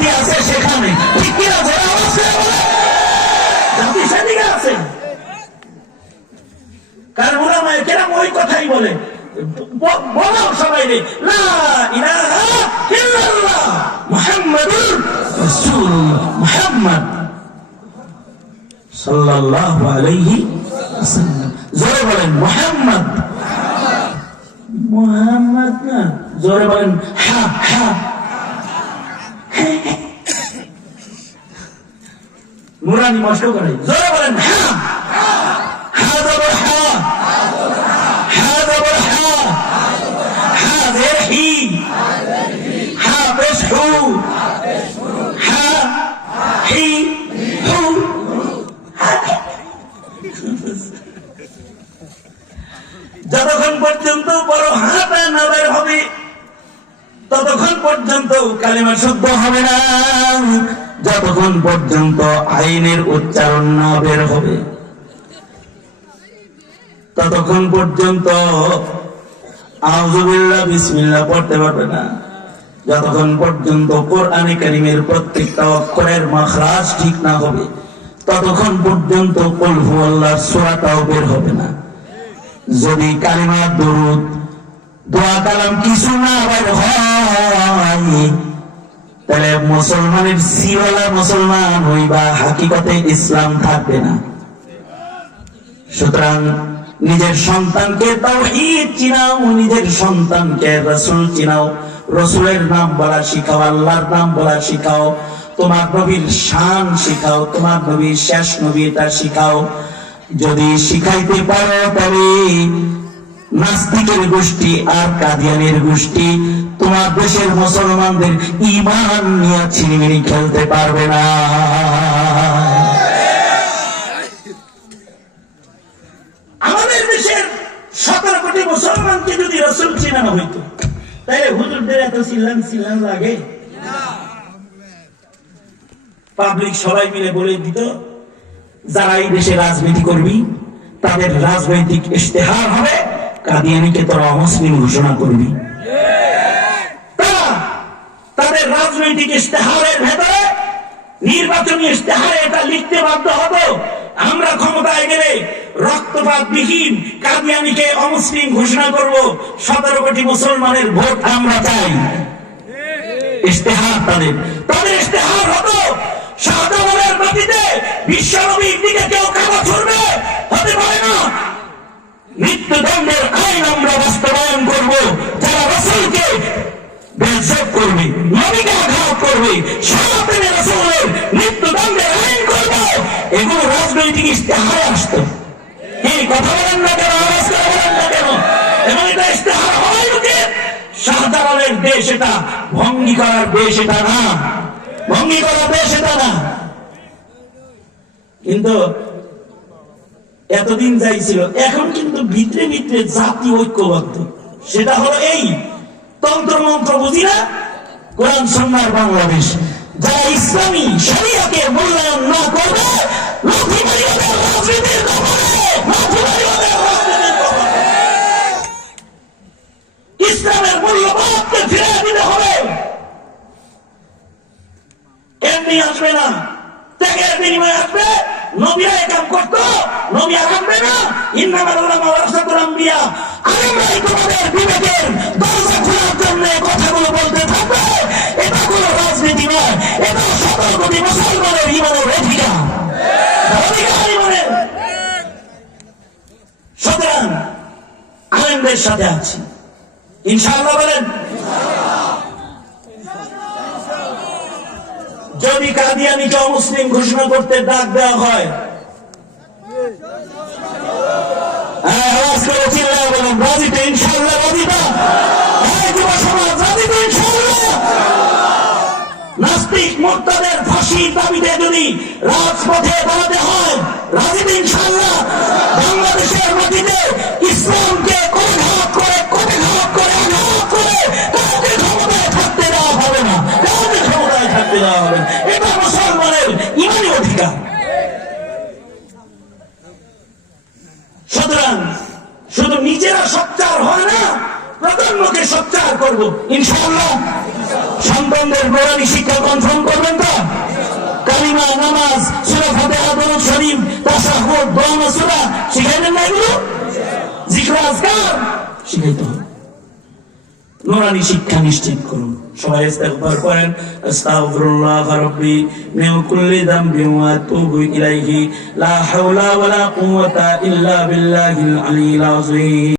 জাতি আছে সেখানে, ঠিক কিনা? যারা আওয়াজ করে বলে জাতি সেদিকে আছে। কারণ উলামায়ে কেরাম ওই কথাই বলে, বলো সবাই রে লা ইলাহা ইল্লাল্লাহ মুহাম্মাদুর রাসূলুল্লাহ, মুহাম্মদ সাল্লাল্লাহু আলাইহি ওয়াসাল্লাম। জোরে বলেন মুহাম্মদ, মুহাম্মদ না, জোরে বলেন হা হা। নুরানি মস্ত করে, জোরে বলেন হা হা, জবর হা, হা জবর হা, হা জের হি, হা পেশ হু, হা হি হু। যতক্ষণ পর্যন্ত বড় হাতা না বের হবে ততক্ষণ পর্যন্ত কালিমা শুদ্ধ হবে না, যতক্ষণ পর্যন্ত আইনের উচ্চারণ না বের হবে ততক্ষণ পর্যন্ত আউযু বিল্লাহ বিসমিল্লাহ পড়তে পারবে না, যতক্ষণ পর্যন্ত কোরআনে কারীমের প্রত্যেকটা অক্ষরের মাখরাজ ঠিক না হবে ততক্ষণ পর্যন্ত কুল হুয়াল্লাহর সূরাটাও বের হবে না। যদি কালিমা, দরুদ, দোয়া, কালাম কিছু না বের হয় তাহলে মুসলমানের সিওয়ালা মুসলমান হইবা, হাকিকতে ইসলাম থাকবে না। সুতরাং নিজের সন্তানকে তাওহীদ চিনাও, নিজের সন্তানকে রাসূল চিনাও, রাসূলের নাম বলা শিখাও, আল্লাহর নাম বলা শিখাও, তোমার নবীর শান শিখাও, তোমার নবীর শেষ নবী তা শিখাও। যদি শিখাইতে পারো তবে নাস্তিকের গোষ্ঠী আর কাদিয়ানের গোষ্ঠী তোমার দেশের মুসলমানদের ঈমান নিয়ে ছিনিমিনি খেলতে পারবে না। আমাদের দেশের 17 কোটি মুসলমানকে যদি রাসূল চিনানো হইতো তাহলে হুজুরদের এত চিল্লান লাগে? পাবলিক সবাই মিলে বলে দিত যারা এই দেশে রাজনীতি করবি তাদের রাজনৈতিক ইশতেহার হবে কাদিয়ানীকে তোরা অমুসলিম ঘোষণা করবি। তাদের রাজনৈতিক ইশতেহারের ভেতরে নির্বাচনী ইশতেহারে এটা লিখতে বাধ্য হতো আমরা ক্ষমতায় গেলে রক্তপাতবিহীন কাদিয়ানীকে অমুসলিম ঘোষণা করব, 17 কোটি মুসলমানের ভোট আমরা চাই। ইশতেহার তাদের ইশতেহার হতো শাহজালালের মাটিতে বিশ্বনবীর দিকে কেউ কাবা ছুড়বে, হতে পারে না। মৃত্যুদণ্ডের আইন আমরা বাস্তবায়ন করব, যারা রাসূলকে বেইজ্জত করবে, নবীকে আঘাত করবে, সালাতের রাসূলের মৃত্যুদণ্ডের আইন করব, এগুলো রাজনৈতিক ইশতেহারে আসতো। এই কথা বলেন না কেন, আওয়াজ করে বলেন না কেন? এবং এটা ইশতেহার হয় উচিত। শাহজালালের দেশ এটা, ভঙ্গি করার দেশ এটা না, ভঙ্গি করার দেশ এটা না। কিন্তু এতদিন যাই ছিল, এখন কিন্তু ভিতরে ভিতরে জাতি ঐক্যবদ্ধ। সেটা হলো এই তন্ত্র মন্ত্র বুঝি না, কোরআন সুন্নাহর বাংলাদেশ। যারা ইসলামী শরিয়াকে মূল্যায়ন না করবে ইসলামের মূল্যবোধকে ফিরে দিতে হবে। এমনি আসবে না, ত্যাগের বিনিময়ে আসবে। নবীরা এই কাম করতো, নবী আর আনবে না। ইন্নামাল উলামা ওয়ারাসাতুল আম্বিয়া। আমরাই তোমাদের বিবেকের দরজা খোলার জন্য কথাগুলো বলতে থাকবে। এটা কোনো রাজনীতি নয়, এটা 17 কোটি মুসলমানের ঈমানের অধিকার, ঈমানের। সুতরাং আলেমদের সাথে আছি ইনশাআল্লাহ। বলেন যদি কাদিয়ানীকে অমুসলিম ঘোষণা করতে ডাক দেওয়া হয়, আওয়াজ করে চিল্লায় বলেন রাজিতে ইনশাআল্লাহ, রাজিতা। যুব সমাজ রাজিতে ইনশাআল্লাহ। নাস্তিক মুরতাদের ফাঁসির দাবিতে যদি রাজপথে দাঁড়াতে হয়, রাজিতে ইনশাআল্লাহ। বাংলাদেশের মাটিতে ইসলামকে কোণঘাত করে আঘাত করে কাউকে ক্ষমতায় থাকতে দেওয়া হবে না, কাউকে ক্ষমতায় থাকতে দেওয়া হবে। এটা মুসলমানের ঈমানী অধিকার। সুতরাং শুধু নিজেরা সোচ্চার হয় না, প্রজন্মকে সোচ্চার করবো ইনশাআল্লাহ। সন্তানদের নুরানি শিক্ষা কনফার্ম করবেন তো? কালিমা, নামাজ, সূরা ফাতিহা, দরুদ শরীফ, তাশাহুদ, দোয়া মাসুরা শিখাইবেন না? এগুলো জিকির আজকার শিখাইতে হবে। নুরানি শিক্ষা নিশ্চিত করুন। সবাই ইস্তেগফার করেন। আস্তাগফিরুল্লাহ রাব্বি মিন কুল্লি যামবিন ওয়া আতুবু ইলাইহি লা হাওলা ওয়া লা কুওয়াতা ইল্লা বিল্লাহিল আলিয়্যিল আযীম।